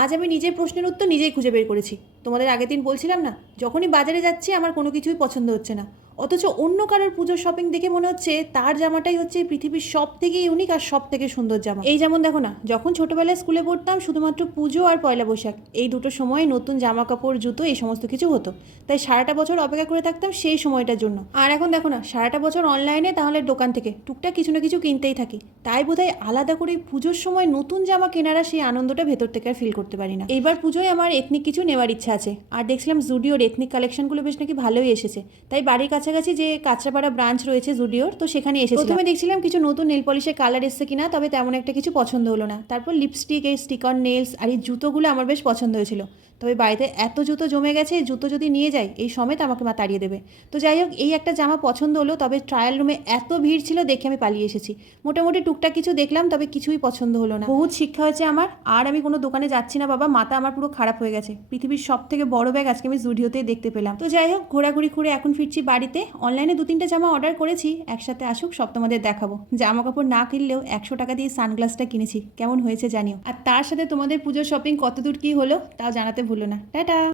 আজ আমি নিজের প্রশ্নের উত্তর নিজেই খুঁজে বের করেছি। তোমাদের আগের দিন বলছিলাম না, যখনই বাজারে যাচ্ছি আমার কোনো কিছুই পছন্দ হচ্ছে না, অথচ অন্য কারোর পুজোর শপিং দেখে মনে হচ্ছে তার জামাটাই হচ্ছে পৃথিবীর সব থেকে ইউনিক আর সব থেকে সুন্দর জামা। এই যেমন দেখো না, যখন ছোটবেলায় স্কুলে পড়তাম শুধুমাত্র পুজো আর পয়লা বৈশাখ এই দুটো সময় নতুন জামা কাপড় জুতো এই সমস্ত কিছু হতো, তাই সারাটা বছর অপেক্ষা করে থাকতাম সেই সময়টার জন্য। আর এখন দেখো না, সারাটা বছর অনলাইনে তাহলে দোকান থেকে টুকটাক কিছু না কিছু কিনতেই থাকি, তাই বোধহয় আলাদা করে পুজোর সময় নতুন জামা কেনারা সেই আনন্দটা ভেতর থেকে আর ফিল করতে পারি না। এইবার পুজোয় আমার এথনিক কিছু নেওয়ার ইচ্ছা আছে, আর দেখছিলাম জুডিওর এথনিক কালেকশনগুলো বেশ নাকি ভালোই এসেছে, তাই বাড়ির কাছাকাছি যে কাঁচরাপাড়া ব্রাঞ্চ রয়েছে জুডিওর, তো সেখানে এসেছি। প্রথমে দেখছিলাম কিছু নতুন নেল পলিশের কালার এসছে কিনা, তবে তেমন একটা কিছু পছন্দ হলো না। তারপর লিপস্টিক, এই স্টিকার নেলস আর এই জুতোগুলো আমার বেশ পছন্দ হয়েছিল, তবে বাড়িতে এত জুতো জমে গেছে, জুতো যদি নিয়ে যাই এই সমেত আমাকে মা তাড়িয়ে দেবে। তো যাই হোক, এই একটা জামা পছন্দ হলো, তবে ট্রায়াল রুমে এত ভিড় ছিল দেখে আমি পালিয়ে এসেছি। মোটামুটি টুকটাক কিছু দেখলাম, তবে কিছুই পছন্দ হলো না। বহুত শিক্ষা হয়েছে আমার, আর আমি কোনো দোকানে যাচ্ছি না বাবা, মাথা আমার পুরো খারাপ হয়ে গেছে। পৃথিবীর সব থেকে বড় ব্যাগ আজকে আমি জুডিওতেই দেখতে পেলাম। তো যাই হোক, ঘোরাঘুরি করে এখন ফিরছি বাড়িতে। অনলাইনে 2-3টে জামা অর্ডার করেছি, একসাথে আসুক সব তোমাদের দেখাবো। জামা কাপড় না কিনলেও 100 টাকা দিয়ে সানগ্লাসটা কিনেছি, কেমন হয়েছে জানিও। আর তার সাথে তোমাদের পুজোর শপিং কতদূর কি হলো তাও জানাতে ভুলো না। টাটা।